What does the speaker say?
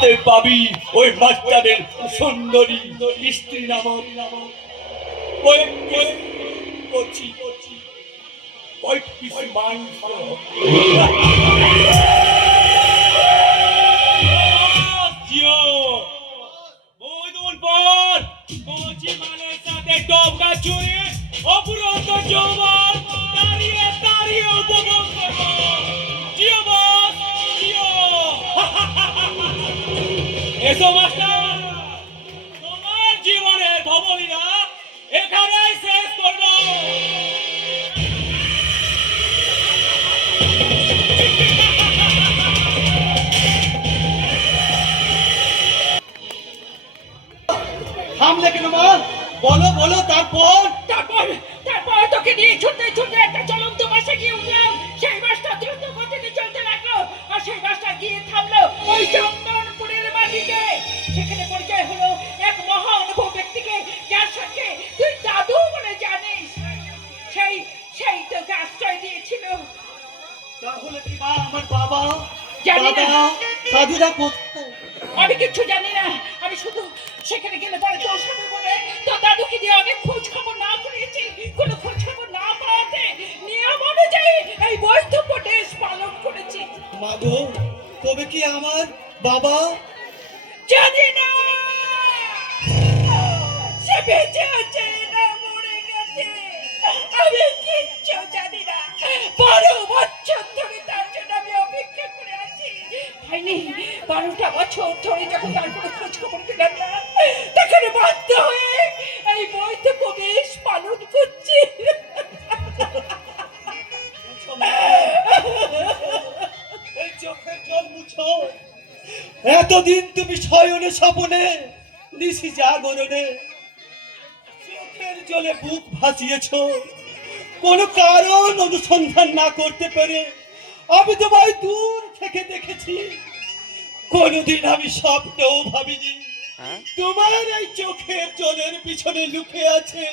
তাতে পাবি ওই বাচ্চাদের সুন্দরী স্ত্রী নামক ওই কচি ওই পিসি মাংস কচি মালের সাথে ডবকা চুয়ে অপুরন্ত যৌবন দাঁড়িয়ে দাঁড়িয়ে উপভোগ করবো। জিও বস, জিও। এসো মাস্টার, তোমার জীবনের ভবলীলা এখানেই শেষ করবো। থামলে কেন মা? বলো বলো তারপর। তারপর তারপর তোকে নিয়ে ছুটতে ছুটতে একটা চলন্ত বাসে গিয়ে উঠলাম। সেই বাসটা দ্রুত গতিতে চলতে লাগলো, আর সেই বাসটা গিয়ে থামলো ওই চন্দনপুরের মাটিতে। সেখানে পরিচয় হলো এক মহা অনুভব ব্যক্তিকে, যার সাথে তুই দাদু বলে জানিস। সেই সেই তোকে আশ্রয় দিয়েছিল। তাহলে কি মা আমার বাবা জানি না। দাদা সাধুরা কোথায়? আমি কিচ্ছু জানি না। আমি শুধু সেখানে গেলে পরে তোর সাথে বলে তোর দাদুকে দিয়ে অনেক খোঁজ খবর না করিয়েছি। কোনো খোঁজ খবর না পাওয়াতে নিয়ম অনুযায়ী এই বৈধব্য দেশ পালন করেছি। মা গো, তবে কি আমার বাবা? জানি না সে বেঁচে আছে না মরে গেছে, আমি কিচ্ছু জানি না। 12 বছর ধরে তার জন্য আমি অপেক্ষা করে আছি। হয়নি, 12টা বছর ধরে যখন তার কোনো খোঁজ খবর পেলাম না, তখন বাধ্য হয়ে এই বৈধব্য বেশ পালন করছি। এই চোখের জল মুছো। এতদিন তুমি শয়নে স্বপনে নিশি জাগরণে চোখের জলে বুক ভাসিয়েছ, কোনো কারণ অনুসন্ধান না করতে পেরে আমি তোমায় দূর থেকে দেখেছি। কোনোদিন আমি স্বপ্নেও ভাবিনি তোমার এই চোখের জলের পিছনে লুকিয়ে আছে